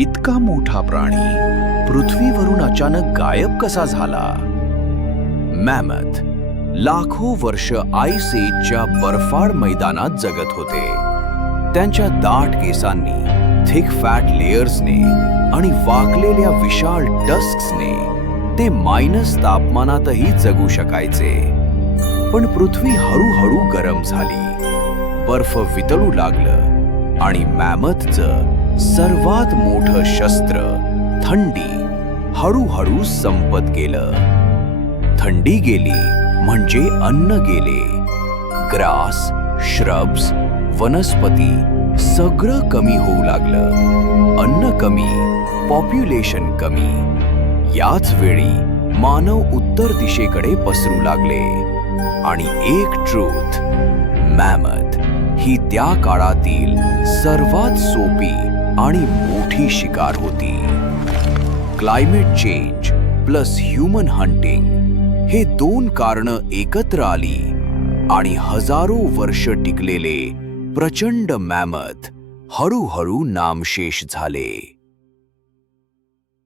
इतका मोठा प्राणी पृथ्वीवरून अचानक गायब कसा झाला? मॅमथ लाखो वर्ष आईस एजच्या बर्फाळ मैदानात जगत होते. त्यांच्या दाट केसांनी थिक फॅट लेयर्सने आणि वाकलेल्या विशाल टस्क्सने ते मायनस तापमानातही जगू शकायचे. पण पृथ्वी हळूहळू गरम झाली. बर्फ वितळू लागलं आणि मॅमथचं सर्वात मोठं शस्त्र थंडी. हळूहळू संपत गेलं. थंडी गेली म्हणजे अन्न गेले. ग्रास श्रब्स वनस्पती सगळं कमी होऊ लागलं. अन्न कमी पॉप्युलेशन कमी. याच वेळी मानव उत्तर दिशेकडे पसरू लागले. आणि एक ट्रूथ मॅमथ ही त्या काळातील सर्वात सोपी आणि मोठी शिकार होती. Climate change plus human hunting हे दोन कारण एकत्र आली आणि हजारो वर्ष टिकलेले प्रचंड मॅमथ हळूहळू नामशेष झाले.